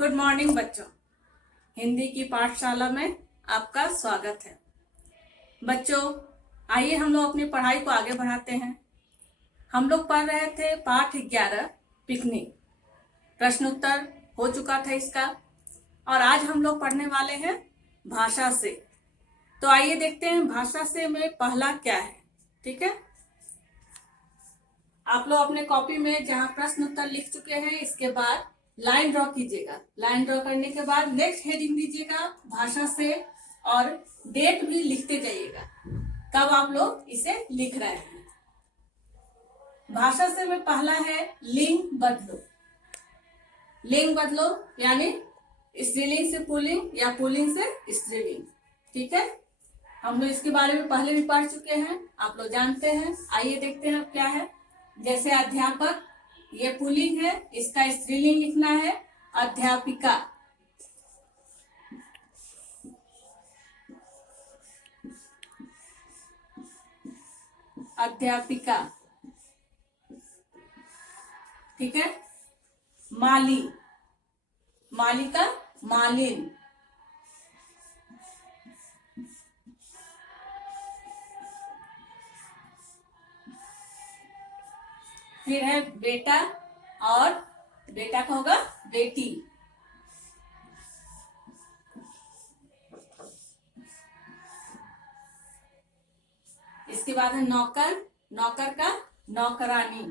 Good morning बच्चों। हिंदी की पाठशाला में आपका स्वागत है। बच्चों, आइए हम लोग अपनी पढ़ाई को आगे बढ़ाते हैं। हम लोग पढ़ रहे थे पाठ 11 पिकनिक। प्रश्न उत्तर हो चुका था इसका, और आज हम लोग पढ़ने वाले हैं भाषा से। तो आइए देखते हैं भाषा से में पहला क्या है। ठीक है, आप लोग अपने कॉपी में जहां प्रश्न उत्तर लिख चुके हैं, इसके बाद लाइन ड्रॉ कीजिएगा। लाइन ड्रॉ करने के बाद नेक्स्ट हेडिंग दीजिएगा भाषा से, और डेट भी लिखते जाइएगा कब आप लोग इसे लिख रहे हैं। भाषा से में पहला है लिंग बदलो। लिंग बदलो यानी स्त्रीलिंग से पुल्लिंग या पुल्लिंग से स्त्रीलिंग। ठीक है, हम लोग इसके बारे में पहले भी पढ़ चुके हैं, आप लोग जानते हैं। आइए देखते हैं क्या है। जैसे अध्यापक, ये पुल्लिंग है, इसका स्त्रीलिंग लिखना है अध्यापिका। अध्यापिका। ठीक है, माली, माली का मालिन। फिर है बेटा, और बेटा का होगा बेटी। इसके बाद है नौकर, नौकर का नौकरानी।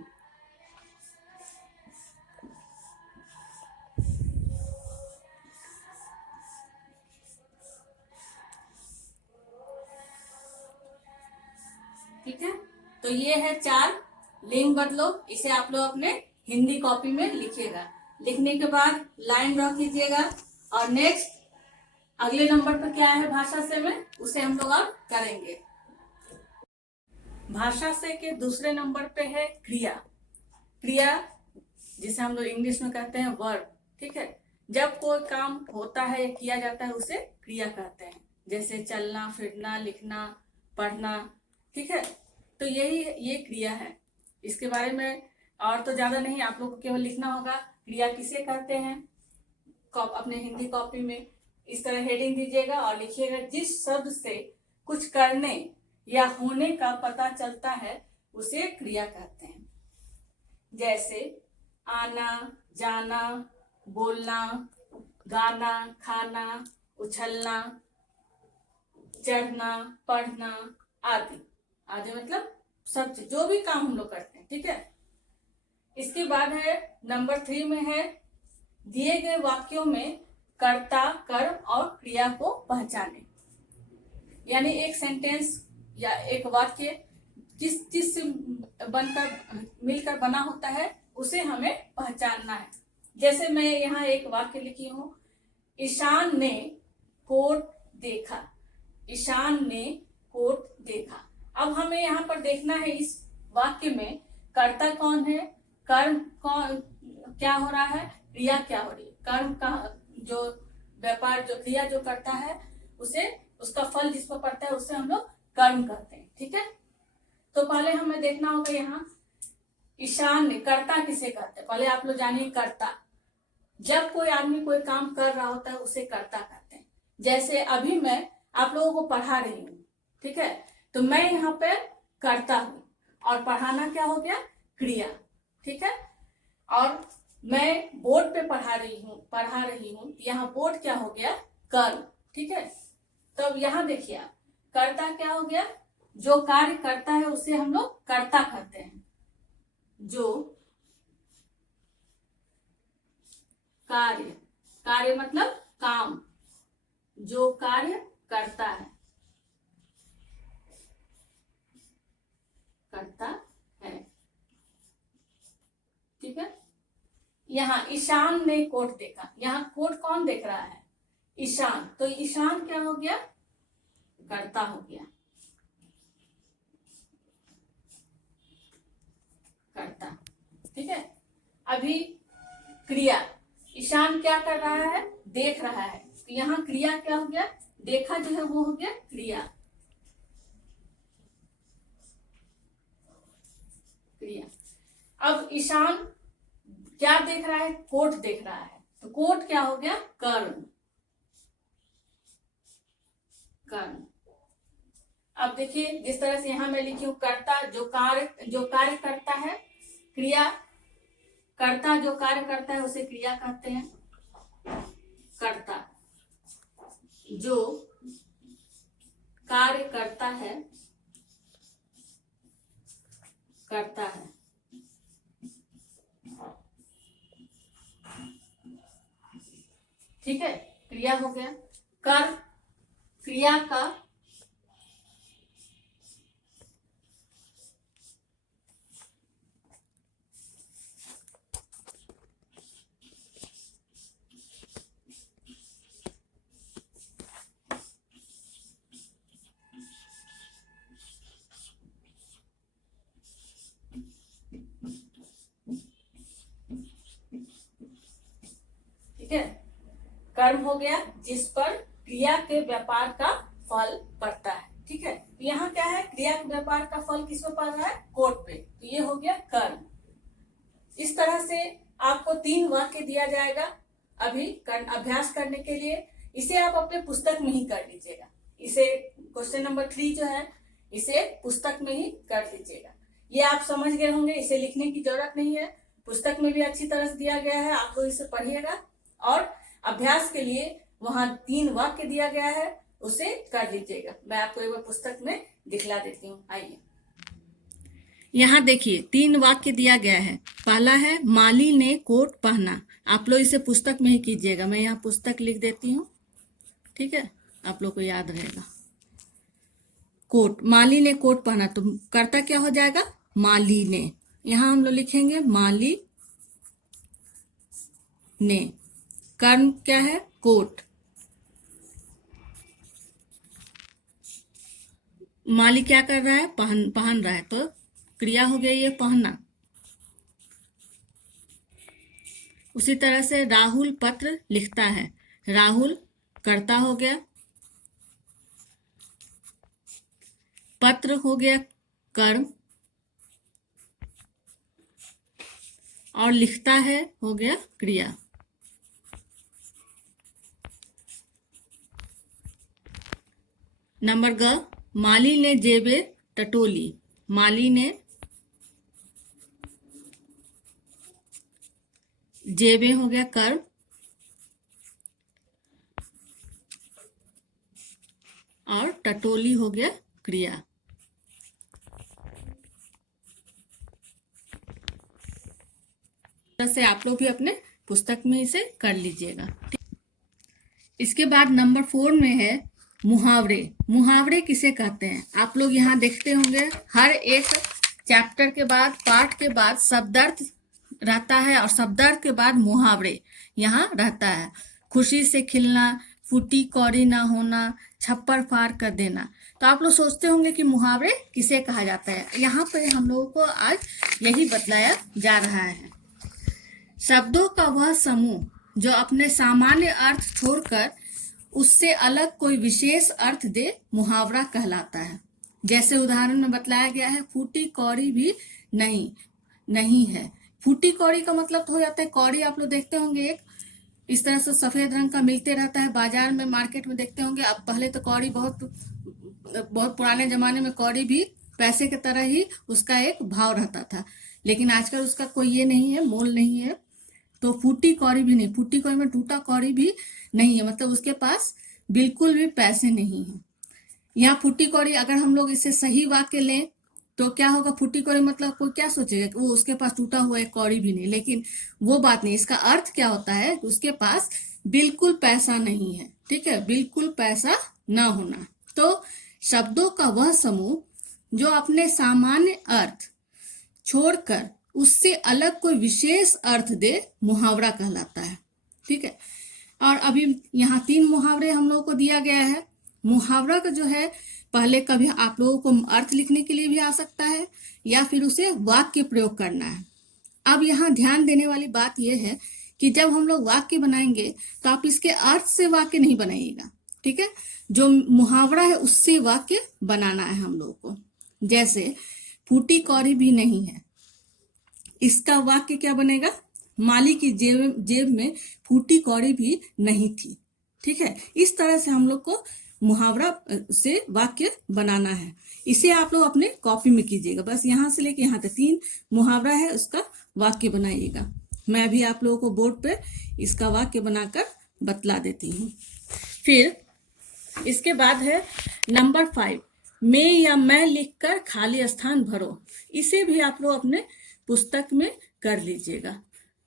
ठीक है, तो ये है 4 लिंग बदलो। इसे आप लोग अपने हिंदी कॉपी में लिखिएगा। लिखने के बाद लाइन ड्रॉ कीजिएगा, और नेक्स्ट अगले नंबर पर क्या है भाषा से में, उसे हम लोग अब करेंगे। भाषा से के दूसरे नंबर पे है क्रिया। क्रिया जिसे हम लोग इंग्लिश में कहते हैं वर्ब। ठीक है, जब कोई काम होता है या किया जाता है उसे क्रिया कहते हैं। जैसे चलना, फिरना, लिखना, पढ़ना। ठीक है, तो ये क्रिया है। इसके बारे में और तो ज्यादा नहीं, आप लोग को केवल लिखना होगा क्रिया किसे कहते हैं। अपने हिंदी कॉपी में इस तरह हेडिंग दीजिएगा और लिखिएगा जिस शब्द से कुछ करने या होने का पता चलता है उसे क्रिया कहते हैं। जैसे आना, जाना, बोलना, गाना, खाना, उछलना, चढ़ना, पढ़ना आदि। आदि मतलब सब चीज, जो भी काम हम लोग करते हैं। ठीक है, इसके बाद है नंबर 3 में है दिए गए वाक्यों में कर्ता, कर्म और क्रिया को पहचाने। यानी एक सेंटेंस या एक वाक्य जिस चीज से बनकर मिलकर बना होता है उसे हमें पहचानना है। जैसे मैं यहाँ एक वाक्य लिखी हूँ, ईशान ने कोट देखा। ईशान ने कोट देखा। अब हमें यहाँ पर देखना है इस वाक्य में कर्ता कौन है, कर्म कौन, क्या हो रहा है, क्रिया क्या हो रही है। कर्म का जो व्यापार, जो क्रिया जो करता है उसे, उसका फल जिस पर पड़ता है उसे हम लोग कर्म कहते हैं। ठीक है, तो पहले हमें देखना होगा यहाँ ईशान ने, कर्ता किसे कहते हैं। पहले आप लोग जानिए कर्ता। जब कोई आदमी कोई काम कर रहा होता है उसे कर्ता कहते हैं। जैसे अभी मैं आप लोगों को पढ़ा रही हूँ। ठीक है, तो मैं यहाँ पे कर्ता हूँ, और पढ़ाना क्या हो गया, क्रिया। ठीक है, और मैं बोर्ड पे पढ़ा रही हूँ, यहाँ बोर्ड क्या हो गया, कर्म। ठीक है, तो अब यहाँ देखिए आप, कर्ता क्या हो गया, जो कार्य करता है उसे हम लोग कर्ता कहते हैं। जो कार्य, कार्य मतलब काम, जो कार्य करता है, करता है। ठीक है, यहाँ ईशान ने कोट देखा। यहाँ कोट कौन देख रहा है, ईशान। तो ईशान क्या हो गया, कर्ता हो गया, कर्ता। ठीक है, अभी क्रिया, ईशान क्या कर रहा है, देख रहा है। तो यहाँ क्रिया क्या हो गया, देखा जो है वो हो गया क्रिया। क्रिया। अब ईशान क्या देख रहा है, कोट देख रहा है। तो कोट क्या हो गया? कर्म। कर्म। अब देखिए जिस तरह से यहां मैं लिखी हूं, कर्ता जो कार्य करता है, क्रिया, कर्ता जो कार्य करता है उसे क्रिया कहते हैं। कर्ता जो कार्य करता है, करता है, ठीक है, क्रिया हो गया। कर क्रिया का ठीक है, कर्म हो गया जिस पर क्रिया के व्यापार का फल पड़ता है। ठीक है, तो यहाँ क्या है? क्रिया के व्यापार का फल किस पे पड़ रहा है? कोट पे। तो ये हो गया कर्म। इस तरह से आपको 3 वाक्य दिया जाएगा अभी अभ्यास करने के लिए। इसे आप अपने पुस्तक में ही कर लीजिएगा। इसे क्वेश्चन नंबर 3 जो है इसे पुस्तक में ही कर लीजिएगा। ये आप समझ गए होंगे, इसे लिखने की जरूरत नहीं है, पुस्तक में भी अच्छी तरह से दिया गया है। आप लोग इसे पढ़िएगा और अभ्यास के लिए वहां 3 वाक्य दिया गया है, उसे कर लीजिएगा। मैं आपको एक बार पुस्तक में दिखला देती हूँ। आइए, यहाँ देखिए 3 वाक्य दिया गया है। पहला है माली ने कोट पहना। आप लोग इसे पुस्तक में ही कीजिएगा। मैं यहाँ पुस्तक लिख देती हूँ, ठीक है, आप लोग को याद रहेगा। कोट, माली ने कोट पहना, तो कर्ता क्या हो जाएगा? माली ने। यहाँ हम लोग लिखेंगे माली ने। कर्म क्या है? कोट। माली क्या कर रहा है? पहन रहा है, तो क्रिया हो गया ये पहनना। उसी तरह से राहुल पत्र लिखता है। राहुल कर्ता हो गया, पत्र हो गया कर्म, और लिखता है हो गया क्रिया। नंबर ग, माली ने जेबे टटोली। माली ने जेबे हो गया कर्म, और टटोली हो गया क्रिया। से आप लोग भी अपने पुस्तक में इसे कर लीजिएगा। इसके बाद नंबर 4 में है मुहावरे। मुहावरे किसे कहते हैं? आप लोग यहाँ देखते होंगे हर एक चैप्टर के बाद, पाठ के बाद शब्दार्थ रहता है और शब्दार्थ के बाद मुहावरे यहाँ रहता है। खुशी से खिलना, फूटी कौड़ी ना होना, छप्पर फाड़ कर देना। तो आप लोग सोचते होंगे कि मुहावरे किसे कहा जाता है। यहाँ पे हम लोगों को आज यही बतलाया जा रहा है। शब्दों का वह समूह जो अपने सामान्य अर्थ छोड़कर उससे अलग कोई विशेष अर्थ दे, मुहावरा कहलाता है। जैसे उदाहरण में बतलाया गया है, फूटी कौड़ी भी नहीं है। फूटी कौड़ी का मतलब तो हो जाता है, कौड़ी आप लोग देखते होंगे एक इस तरह से सफेद रंग का मिलते रहता है बाजार में, मार्केट में देखते होंगे। अब पहले तो कौड़ी बहुत पुराने जमाने में कौड़ी भी पैसे की तरह ही उसका एक भाव रहता था, लेकिन आजकल उसका कोई ये नहीं है, मोल नहीं है। तो फूटी कौड़ी भी नहीं, फूटी कौड़ी में टूटा कौड़ी भी नहीं है, मतलब उसके पास बिल्कुल भी पैसे नहीं है। यहाँ फूटी कौड़ी, अगर हम लोग इसे सही वाक्य लें तो क्या होगा? फूटी कौड़ी मतलब कोई क्या सोचेगा कि वो उसके पास टूटा हुआ एक कौड़ी भी नहीं, लेकिन वो बात नहीं। इसका अर्थ क्या होता है? उसके पास बिल्कुल पैसा नहीं है। ठीक है, बिल्कुल पैसा ना होना। तो शब्दों का वह समूह जो अपने सामान्य अर्थ छोड़कर उससे अलग कोई विशेष अर्थ दे, मुहावरा कहलाता है। ठीक है, और अभी यहाँ 3 मुहावरे हम लोगों को दिया गया है। मुहावरा का जो है, पहले कभी आप लोगों को अर्थ लिखने के लिए भी आ सकता है या फिर उसे वाक्य प्रयोग करना है। अब यहाँ ध्यान देने वाली बात यह है कि जब हम लोग वाक्य बनाएंगे तो आप इसके अर्थ से वाक्य नहीं बनाइएगा। ठीक है, जो मुहावरा है उससे वाक्य बनाना है हम लोगों को। जैसे फूटी कौड़ी भी नहीं है, इसका वाक्य क्या बनेगा? माली की जेब में फूटी कौड़ी भी नहीं थी। ठीक है, इस तरह से हम लोग को मुहावरा से वाक्य बनाना है। इसे आप लोग अपने कॉपी में कीजिएगा। बस यहाँ से लेके यहाँ तक 3 मुहावरा है, उसका वाक्य बनाइएगा। मैं अभी आप लोगों को बोर्ड पे इसका वाक्य बनाकर बतला देती हूँ। फिर इसके बाद है नंबर 5, मैं या मैं लिखकर खाली स्थान भरो। इसे भी आप लोग अपने पुस्तक में कर लीजिएगा।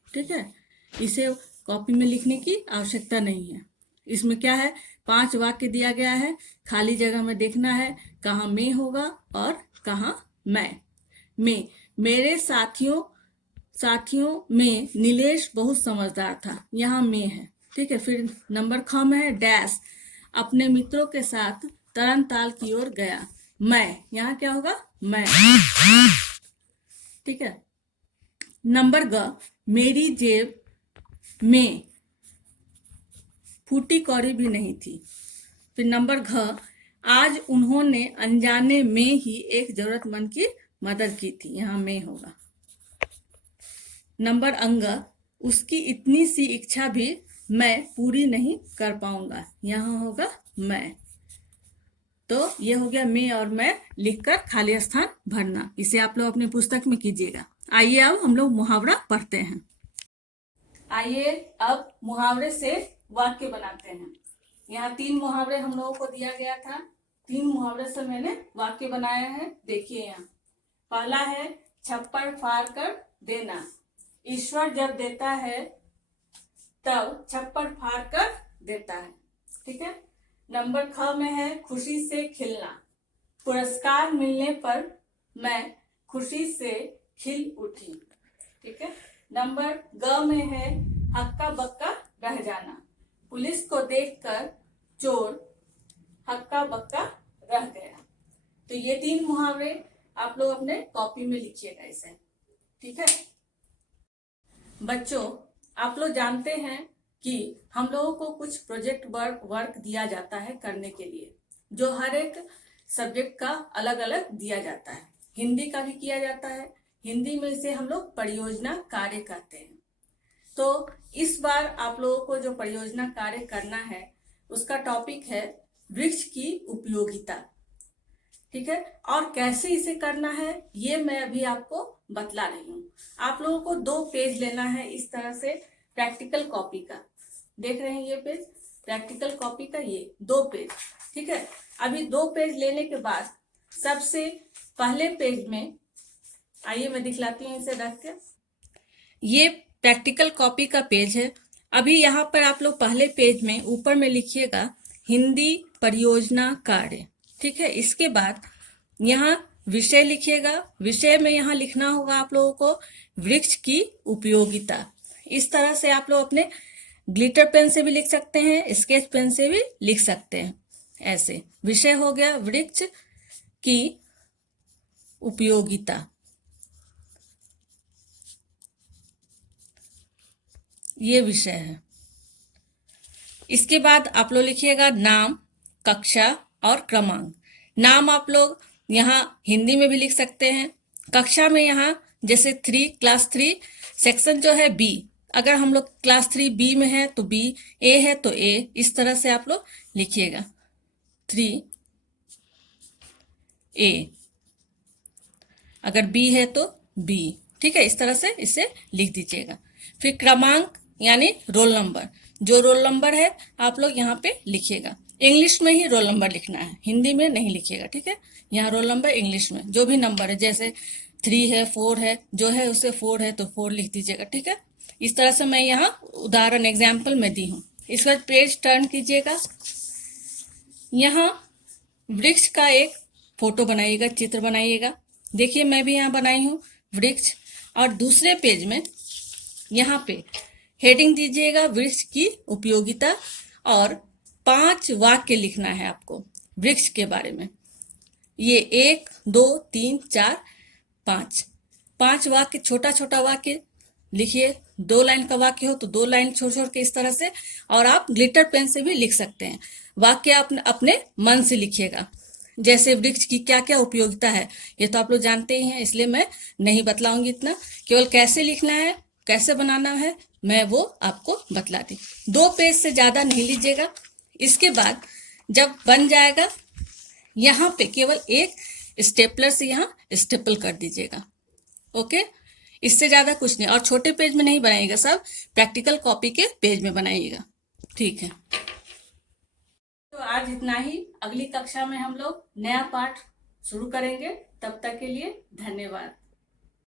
ठीक है, इसे कॉपी में लिखने की आवश्यकता नहीं है। इसमें क्या है, 5 वाक्य दिया गया है, खाली जगह में देखना है कहाँ मैं होगा और कहाँ मैं। मेरे साथियों में नीलेश बहुत समझदार था, यहाँ मैं है। ठीक है, फिर नंबर 6 में है डैश, अपने मित्रों के साथ तरनताल की ओर गया। मैं, यहाँ क्या होगा, मैं। ठीक है, नंबर ग, मेरी जेब में फूटी कौड़ी भी नहीं थी। फिर नंबर घ, आज उन्होंने अनजाने में ही एक जरूरतमंद की मदद की थी, यहाँ में होगा। नंबर अंग, उसकी इतनी सी इच्छा भी मैं पूरी नहीं कर पाऊंगा, यहाँ होगा मैं। तो ये हो गया मैं और मैं लिखकर खाली स्थान भरना। इसे आप लोग अपनी पुस्तक में कीजिएगा। आइए अब हम लोग मुहावरा पढ़ते हैं। आइए अब मुहावरे से वाक्य बनाते हैं। यहाँ 3 मुहावरे हम लोगों को दिया गया था। 3 मुहावरे से मैंने वाक्य बनाया है। देखिए यहाँ पहला है छप्पर फाड़ कर देना। ईश्वर जब देता है तब छप्पर फाड़ कर देता है। ठीक है, नंबर ख में है खुशी से खिलना। पुरस्कार मिलने पर मैं खुशी से खिल उठी। ठीक है, नंबर ग में है हक्का बक्का रह जाना। पुलिस को देखकर चोर हक्का बक्का रह गया। तो ये 3 मुहावरे आप लोग अपने कॉपी में लिखिएगा इसे। ठीक है बच्चों, आप लोग जानते हैं कि हम लोगों को कुछ प्रोजेक्ट वर्क दिया जाता है करने के लिए, जो हर एक सब्जेक्ट का अलग अलग दिया जाता है। हिंदी का भी किया जाता है। हिंदी में इसे हम लोग परियोजना कार्य कहते हैं। तो इस बार आप लोगों को जो परियोजना कार्य करना है उसका टॉपिक है वृक्ष की उपयोगिता। ठीक है, और कैसे इसे करना है ये मैं अभी आपको बतला रही हूँ। आप लोगों को 2 पेज लेना है इस तरह से, प्रैक्टिकल कॉपी का। देख रहे हैं ये पेज, प्रैक्टिकल कॉपी का ये 2 पेज। ठीक है, अभी 2 पेज लेने के बाद सबसे पहले पेज में, आइए मैं दिखलाती हूँ इसे रख के। ये प्रैक्टिकल कॉपी का पेज है। अभी यहाँ पर आप लोग पहले पेज में ऊपर में लिखिएगा हिंदी परियोजना कार्य। ठीक है, इसके बाद यहाँ विषय लिखिएगा। विषय में यहाँ लिखना होगा आप लोगों को वृक्ष की उपयोगिता। इस तरह से आप लोग अपने ग्लिटर पेन से भी लिख सकते हैं, स्केच पेन से भी लिख सकते हैं। ऐसे विषय हो गया वृक्ष की उपयोगिता, ये विषय है। इसके बाद आप लोग लिखिएगा नाम, कक्षा और क्रमांक। नाम आप लोग यहाँ हिंदी में भी लिख सकते हैं। कक्षा में यहाँ जैसे 3 क्लास 3 सेक्शन जो है बी, अगर हम लोग क्लास 3 बी में है तो बी, ए है तो ए, इस तरह से आप लोग लिखिएगा 3 ए, अगर बी है तो बी। ठीक है, इस तरह से इसे लिख दीजिएगा। फिर क्रमांक यानी रोल नंबर, जो रोल नंबर है आप लोग यहाँ पे लिखिएगा। इंग्लिश में ही रोल नंबर लिखना है, हिंदी में नहीं लिखिएगा। ठीक है, यहाँ रोल नंबर इंग्लिश में, जो भी नंबर है, जैसे 3 है 4 है, जो है उसे 4 है तो 4 लिख दीजिएगा। ठीक है, इस तरह से मैं यहाँ उदाहरण एग्जाम्पल में दी हूँ। इसके बाद पेज टर्न कीजिएगा। यहाँ वृक्ष का एक फोटो बनाइएगा, चित्र बनाइएगा। देखिए मैं भी यहाँ बनाई हूँ वृक्ष। और दूसरे पेज में यहाँ पे हेडिंग दीजिएगा वृक्ष की उपयोगिता, और 5 वाक्य लिखना है आपको वृक्ष के बारे में। ये 1 2 3 4 5 वाक्य, छोटा छोटा वाक्य लिखिए। 2 लाइन का वाक्य हो तो 2 लाइन छोड़ छोड़ के इस तरह से, और आप ग्लिटर पेन से भी लिख सकते हैं। वाक्य आप अपने मन से लिखिएगा। जैसे वृक्ष की क्या क्या उपयोगिता है ये तो आप लोग जानते ही हैं, इसलिए मैं नहीं बतलाऊंगी इतना। केवल कैसे लिखना है कैसे बनाना है मैं वो आपको बतलाती। 2 पेज से ज़्यादा नहीं लीजिएगा। इसके बाद जब बन जाएगा, यहाँ पे केवल एक स्टेपलर से यहाँ स्टेपल कर दीजिएगा। ओके, इससे ज़्यादा कुछ नहीं। और छोटे पेज में नहीं बनाइएगा, सब प्रैक्टिकल कॉपी के पेज में बनाइएगा। ठीक है, तो आज इतना ही। अगली कक्षा में हम लोग नया पाठ शुरू करेंगे। तब तक के लिए धन्यवाद।